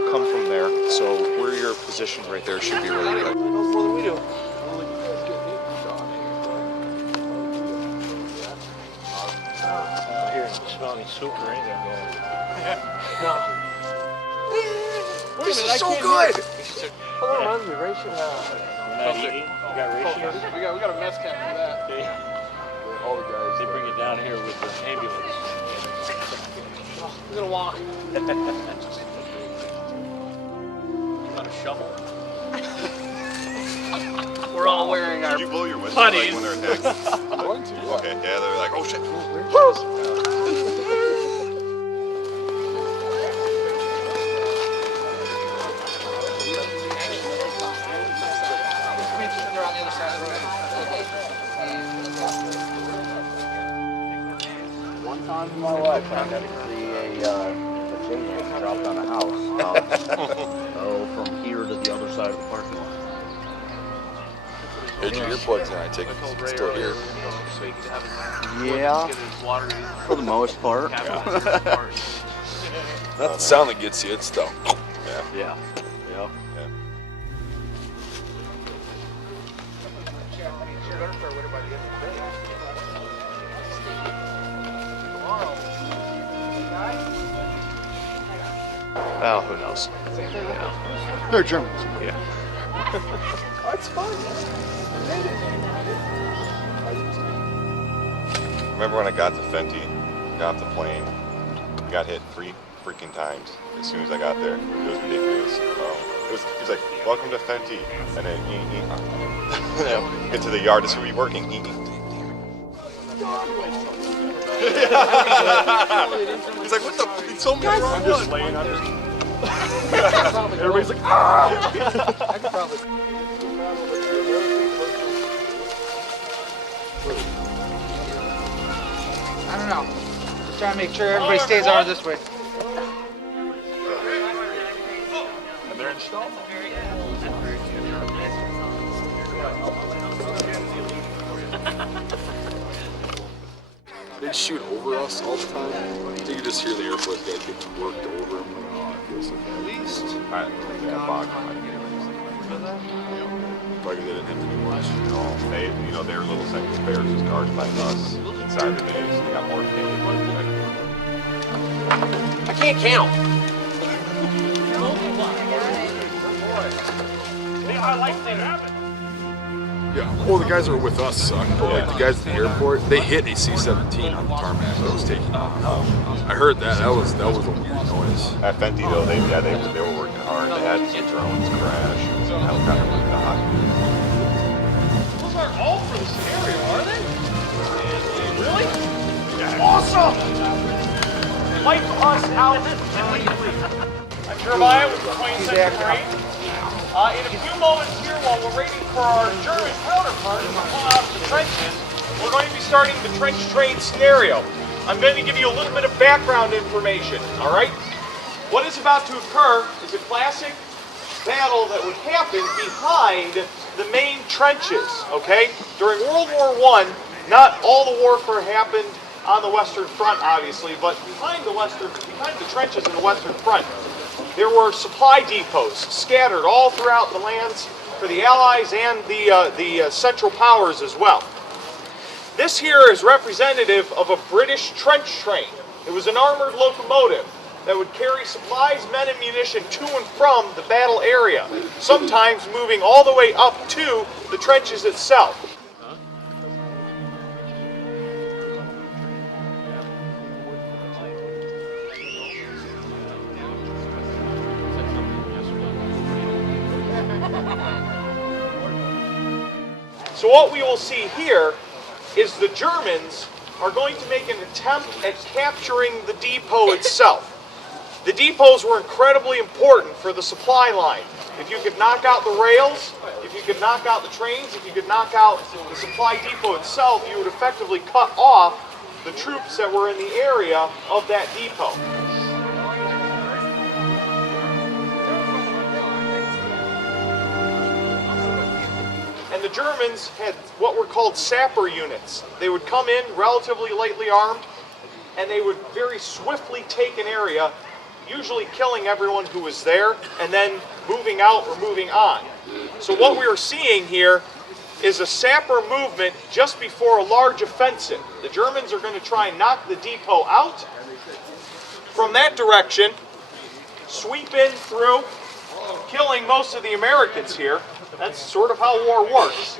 will come from there, so where you're positioned right there should be really good. Knows more than we do. I hear smelling soup or anything going. No. This is so good! That reminds me, ration. Not eating? You got ratios? We got a mess cap for that. All the guys. They bring it down here with the ambulance. We're gonna walk. Not a shovel. We're all wearing our. Did you blow your whistle like when they're attacked? I'm going to. Okay, yeah, they're like, oh shit. One time in my life, I got to see a chain dropped on a house. From here to the other side of the parking lot. Here's your earplugs and I take it still here. Yeah, for the most part. Not the sound that gets you, it's the Yeah. Well, who knows? They're Germans. Yeah. That's fun. Remember when I got to Fenty, got off the plane, got hit 3 freaking times as soon as I got there. It was ridiculous. It was like, welcome to Fenty. And then, get to the yard, this will be working. He's like, what the? He told me wrong. I'm just laying underneath. Everybody's like, ah! I could probably. I don't know. Just trying to make sure everybody stays out of this way. And they're installed. They'd shoot over us all the time. You could just hear the Air Force guys getting worked over them. Oh, it feels so bad. At least. Like they didn't have to do much. They, their little second spares is cars like us inside the base. They got more opinion. I can't count. Yeah, well, the guys that were with us sucked, but like the guys at the airport, they hit a C-17 on the tarmac that was taking off. I heard that. That was a weird noise. At Fenty though, they were working hard. They had some drones crash, some helicopter went hot. Those aren't all for the scenario, are they? Really? Yeah. Awesome! Wipe us out completely. I'm Jeremiah with the Plains Marine. In a few moments here, while we're waiting for our German counterparts to come out of the trenches, we're going to be starting the trench train scenario. I'm going to give you a little bit of background information, all right? What is about to occur is a classic battle that would happen behind the main trenches, okay? During World War I, not all the warfare happened on the Western Front, obviously, but behind the trenches in the Western Front, there were supply depots scattered all throughout the lands for the Allies and the Central Powers as well. This here is representative of a British trench train. It was an armored locomotive that would carry supplies, men, and munition to and from the battle area, sometimes moving all the way up to the trenches itself. So what we will see here is the Germans are going to make an attempt at capturing the depot itself. The depots were incredibly important for the supply line. If you could knock out the rails, if you could knock out the trains, if you could knock out the supply depot itself, you would effectively cut off the troops that were in the area of that depot. And the Germans had what were called sapper units. They would come in relatively lightly armed, and they would very swiftly take an area usually killing everyone who was there and then moving out or moving on. So what we are seeing here is a sapper movement just before a large offensive. The Germans are going to try and knock the depot out. From that direction, sweep in through, killing most of the Americans here. That's sort of how war works.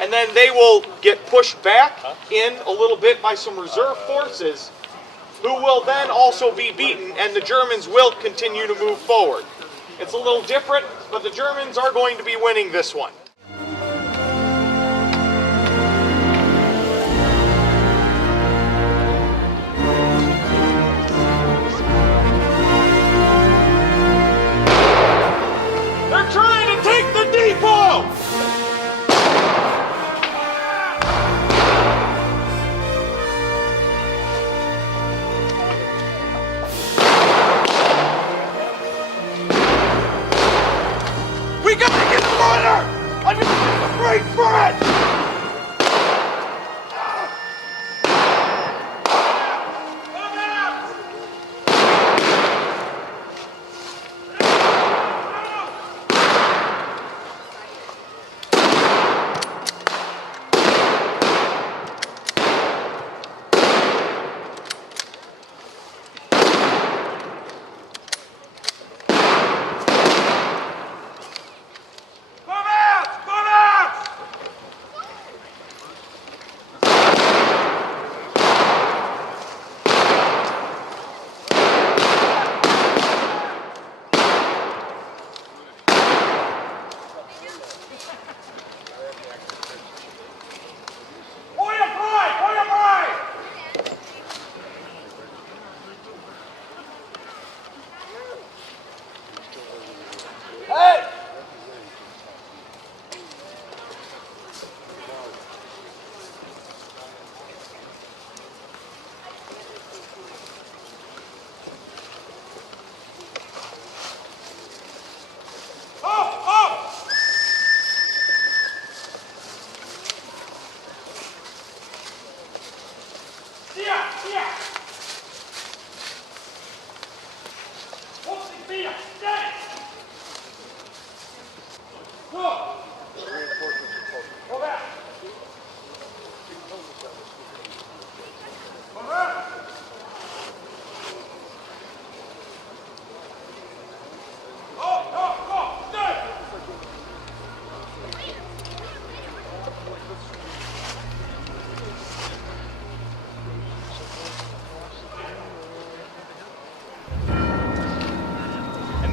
And then they will get pushed back in a little bit by some reserve forces, who will then also be beaten, and the Germans will continue to move forward. It's a little different, but the Germans are going to be winning this one. They're trying to take the depot! We got to get the runner! I'm gonna break for it!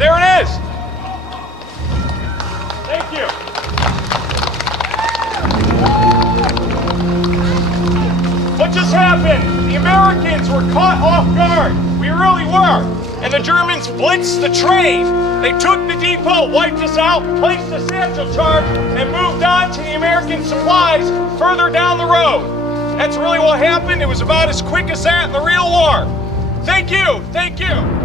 There it is! Thank you. What just happened? The Americans were caught off guard. We really were. And the Germans blitzed the train. They took the depot, wiped us out, placed a satchel charge, and moved on to the American supplies further down the road. That's really what happened. It was about as quick as that in the real war. Thank you. Thank you.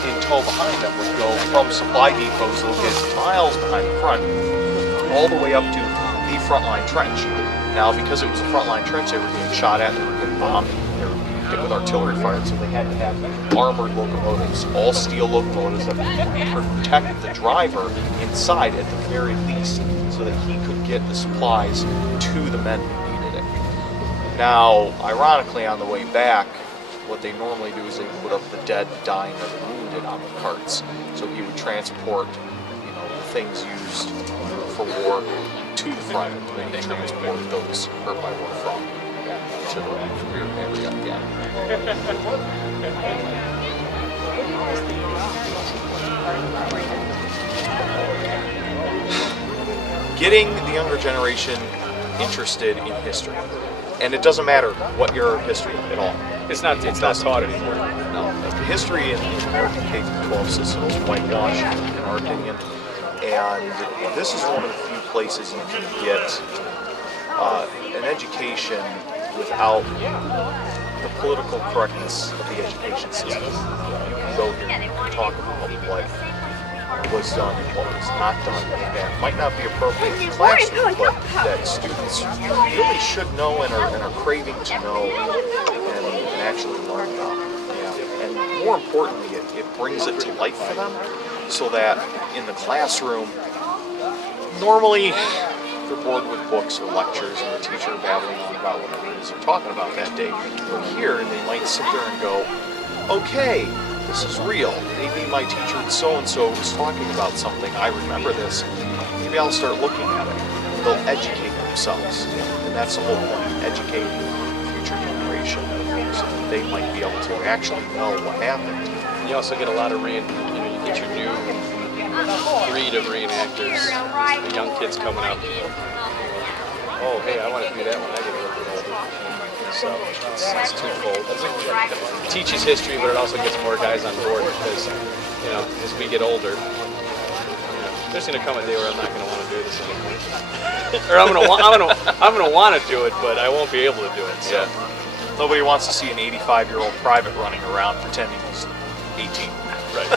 In tow behind them would go from supply depots located miles behind the front all the way up to the frontline trench. Now, because it was a frontline trench, they were being shot at, they were getting bombed, they were being hit with artillery fire, so they had to have armored locomotives, all steel locomotives that would protect the driver inside at the very least so that he could get the supplies to the men who needed it. Now, ironically, on the way back, what they normally do is they put up the dead, dying, or the wounded on the carts. So he would transport, the things used for war to the front, and then he transport those hurt by war from to the rear area again. Getting the younger generation interested in history, and it doesn't matter what your history at all. It's not taught anymore. No, the history in the American K-12 system is whitewashed, in our opinion, and this is one of the few places you can get an education without the political correctness of the education system. You can go here and you can talk about what was done and what was not done. That might not be appropriate in the classroom, but that students really should know and are craving to know and actually learn about. Yeah. And more importantly, it brings it to life for them so that in the classroom, normally they're bored with books or lectures and the teacher babbling on about whatever it is they're talking about that day. But here, they might sit there and go, okay, this is real. Maybe my teacher so-and-so was talking about something. I remember this. Maybe I'll start looking at it. They'll educate themselves. And that's the whole point, educating the future generation so that they might be able to actually know what happened. You also get a lot of you get your new breed of reenactors, the young kids coming up. Oh, hey, I want to do that when I get a little bit older. So it's twofold. It teaches history, but it also gets more guys on board because, as we get older, there's going to come a day where I'm not going to want to do this anymore. Or I'm going to want to do it, but I won't be able to do it. So. Yeah. Nobody wants to see an 85-year-old private running around pretending he's 18. Right.